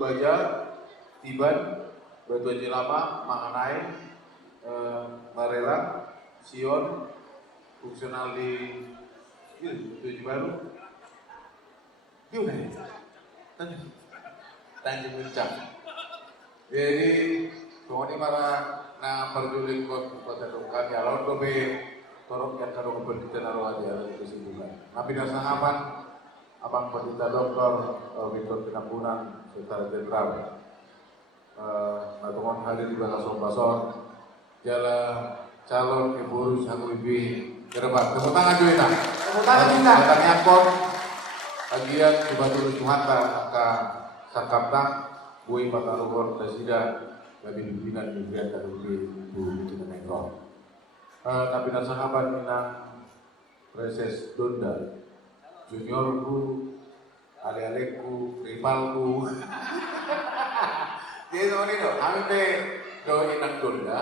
Baja, Tiban, Batu Lama, Manganai, Marera, Sion, fungsional di Tujuh Baru, gimana ya? Tanjung Puncak. Jadi, semua ini para perjulit kota kami alon dobe torok yang karo berdita naruh aja kesibukan. Nabi Dasangapan, Abang Pendeta Dr. Victor Pinampunan, Sekretariat Jenderal, teman hadir di Batas Basor, Jala calon Ibu Sangwibi Gerebak. Tepuk tangan Juwita. Tepuk tangan kita. Datang Yakon, bagian di Batu Lucuhanta, angka Sakaptang, Bui Pataluhor, Presida, Babi Pimpinan Pimpinan Kadubi, Ibu Tina Nengkong. Nabi Dasangapan Minang, Preses Donda, juniorku, ale-aleku, rivalku. Jadi teman itu, kami do inang Donda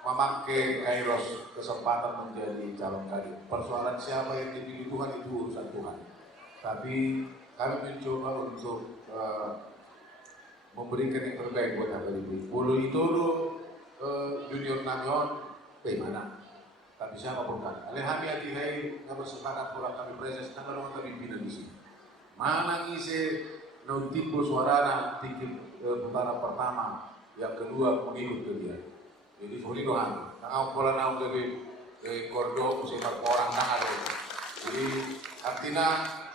memakai kairos kesempatan menjadi calon kadin. Persoalan siapa yang dipilih Tuhan itu urusan Tuhan. Tapi kami mencoba untuk memberikan yang terbaik buat HPDB. Bulu itu junior nanyon, bagaimana? Tapi siapa bukan? Oleh kami hati-hati nggak bersepakat kurang kami preses, nggak ada kami pimpinan di sini. Mana ngisi nontipu suara tikip putaran pertama, yang kedua mengikut ke dia. Jadi boleh doang. Nggak pola nau ke kordo musibah orang nggak ada. Jadi artinya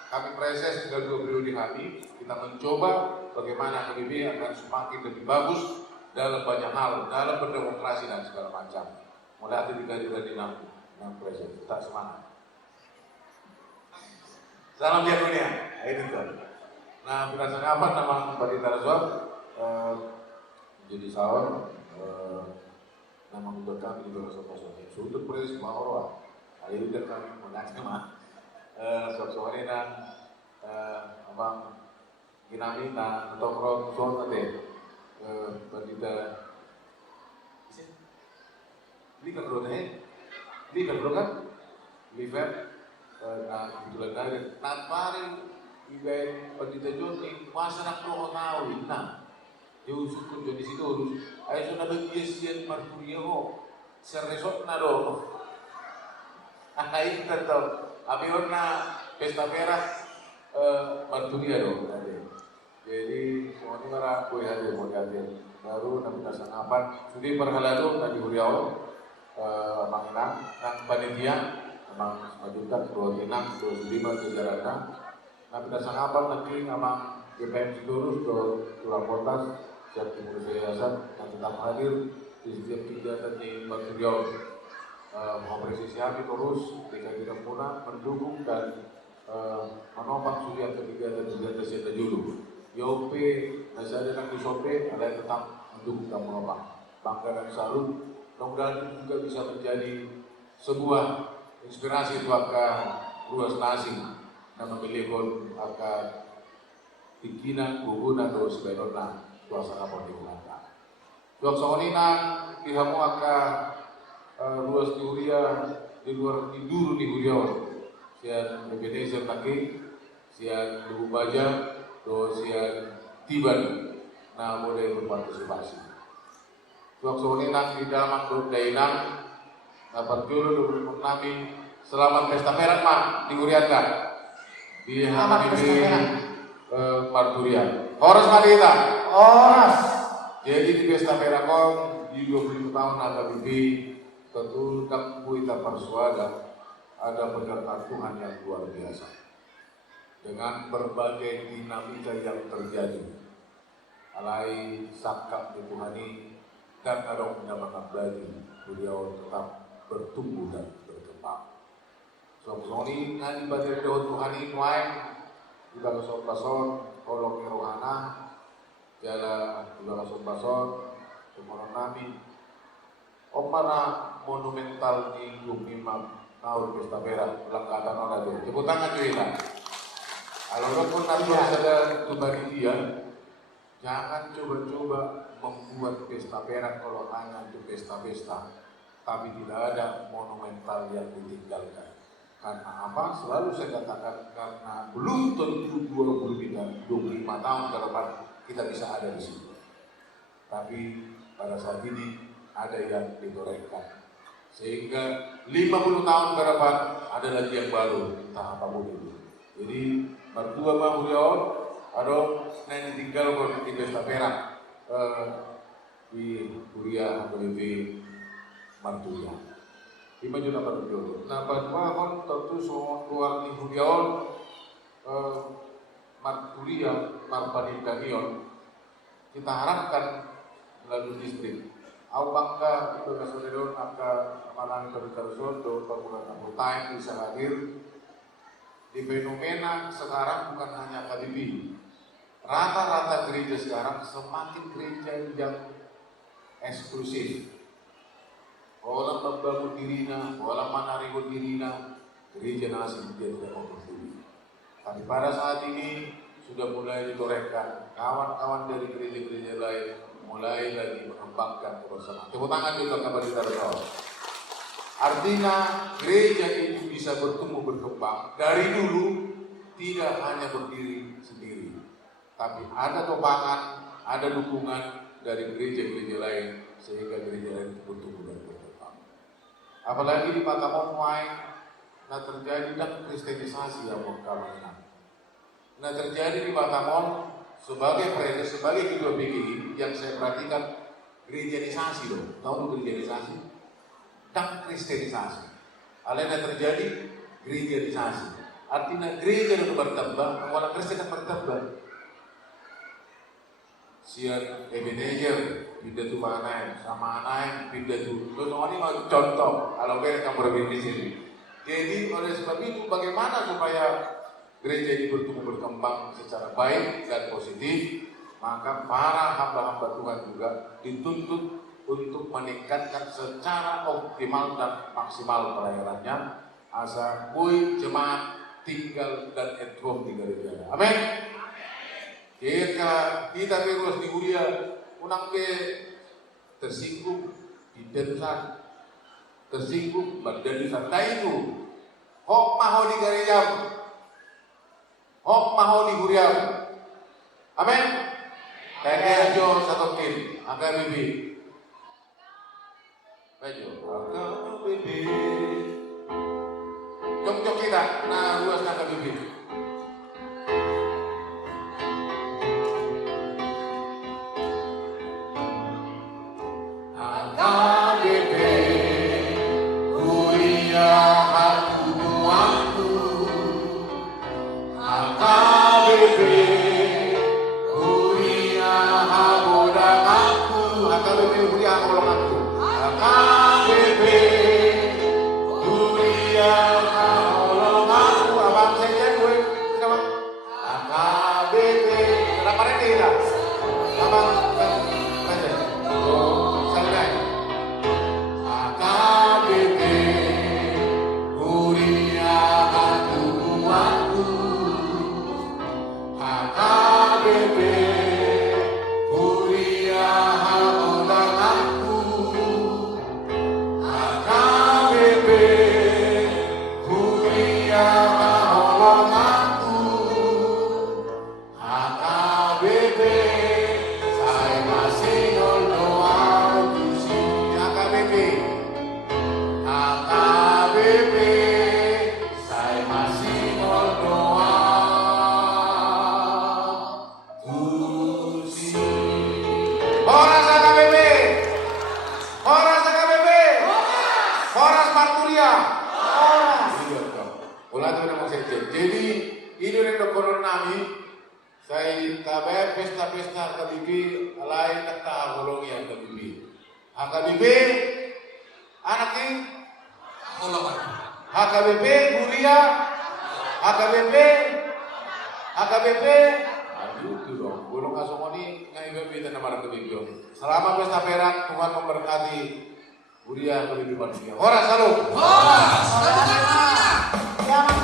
kami preses tinggal 2 periode kami, kita mencoba bagaimana HPDB akan semakin lebih bagus dalam banyak hal, dalam berdemokrasi dan segala macam. Mulai hati juga di 6 presiden, tetap semangat. Salam diakonia, itu tuh. Nah, berdasarkan apa nama Pendeta Razor jadi sahur nama untuk kami di Batas Kosong. Sudah presiden Mahorwa, hari ini kami mengajar mah sore dan abang Ginami na tokro son ade Pendeta Lihat bro kan, lihat, kebetulan dari namparin event Pendeta Joni masyarakat lo tahu, nah, jauh syukur jadi situ harus, ayo sudah berkiasian marturio, seresot nado, akai terto, abion na pesta merah marturia do, jadi semua ini marah kue hadir mau hadir, baru Nabi Dasangapan, sudah berhalado tadi Huriawan. Manginang, nang panitia, amang majukan dua inang, 25 jajaran. Nabi Dasangapan nanti amang GPM Sidurus, Tulang Potas, siap Timur Yayasan, yang tetap hadir di setiap kegiatan di Batu Riau. Mengapresiasi kami terus, ketika kita puna mendukung dan menopang sulian kegiatan-kegiatan kesehatan dulu. YOP, masih ada yang disope, ada yang tetap mendukung dan menopang. Bangga dan salut. Mudah-mudahan juga bisa menjadi sebuah inspirasi untuk luas nasi dan memiliki pikiran, hubungan atau sebenarnya suasana politik. Dua sonina kihamu luas diuria di luar tidur di Huria, sian Ebenezer Taki, sian Lubu Baja, sian Tiban, nah boleh berpartisipasi. Waktu nak di dalam grup dainang dapat juru kami selamat pesta merah mak diguriakan di HPDB Parturian. Horas Madita. Horas. Jadi di pesta merah kong di 20 tahun HPDB tentu kamu kita persuada ada penyertaan Tuhan yang luar biasa dengan berbagai dinamika yang terjadi. Alai sakap di Tuhani dan ada menyamakan lagi beliau tetap bertumbuh dan berkembang. Soalnya nanti pada tahun Tuhan ini di Bason kolong rohana, jalan di Bason kemarin Nabi. Opana monumental di 25 tahun pesta merah pelangkatan orang itu. Tepuk tangan juga. Kalau pun nanti ada tumbang dia. Jangan coba-coba membuat pesta merah kalau hanya untuk pesta-pesta, tapi tidak ada monumental yang ditinggalkan. Karena apa? Selalu saya katakan karena belum tentu 25 5 tahun ke depan kita bisa ada di situ. Tapi pada saat ini ada yang ditorehkan. Sehingga 50 tahun ke depan ada lagi yang baru, entah apapun itu. Jadi mertua Bang Huriawan, ada yang tinggal di Pesta Perak di Kuliah HKBP Martuya. 5 juta per jodoh. Nah, bahwa tentu semua keluar di Huriawan Martuya Marpani Kamion kita harapkan melalui distrik. Aku bangga untuk Kasudedon, angka Malang Terkarusondo, Pakulan Anggota bisa hadir di fenomena sekarang bukan hanya KBP. Rata-rata gereja sekarang semakin gereja yang eksklusif. Orang membangun dirina, orang manarigun dirina, gereja nasi dia tidak mau berdiri. Tapi pada saat ini sudah mulai ditorehkan kawan-kawan dari gereja-gereja lain mulai lagi mengembangkan kebersamaan. Tepuk tangan juga kepada kita. Artinya gereja itu bisa bertumbuh berkembang dari dulu tidak hanya berdiri sendiri, tapi ada topangan, ada dukungan dari gereja-gereja lain sehingga gereja lain bertumbuh dan berkembang. Apalagi di Patamon nah terjadi dan kristenisasi yang mengkamana. Nah terjadi di Patamon sebagai predes, sebagai ketua PGI yang saya perhatikan gerejanisasi loh, tahu gerejanisasi dan kristenisasi. Hal yang terjadi gerejanisasi, artinya gereja itu bertambah, orang Kristen bertambah. Siar Ebenezer pindah tu mana, sama anak pindah tu. Semua ini mau contoh, kalau kalian berbeda di sini. Jadi oleh sebab itu bagaimana supaya gereja ini bertumbuh berkembang secara baik dan positif, maka para hamba-hamba Tuhan juga dituntut untuk meningkatkan secara optimal dan maksimal pelayanannya asa kui jemaat tinggal dan at home di gereja. Amin. Kita terus di Huria unang be tersinggung di densan, tersinggung badan di sana itu hok maho di gereja. Hok maho di Huria. Amin. Tadi aja satu tim, agak bibi. Baju, agak bibi. Jom kita, nah luas agak bibi. Agak bibi, Huria aku aku. HKBP Huria Hagodang aku, HKBP Huria Hagodang aku, HKBP Huria Hagodang aku. Abang saya gue, kenapa? HKBP, kenapa ini tidak? Abang, baca. Oh, santai. HKBP Huria Hagodang aku. HKBP Huria Hagodang aku, HKBP Huria Hagodang aku, HKBP saya masih doa untuk si HKBP, HKBP saya masih doa. Horas HKBP, Horas HKBP, Horas Martuya, Horas. Ulah tu nama saya. Jadi ini rendo konon nami. Saya tabe pesta-pesta HKBP lain kata golongi HKBP. HKBP anak ni golongan. HKBP Huria, HKBP, HKBP. Aduh tu dong. Golongan semua ni ngai bebeda nama HKBP. Selama pesta perak Tuhan memberkati Huria HKBP Martuya. Horas salut. Horas. Jangan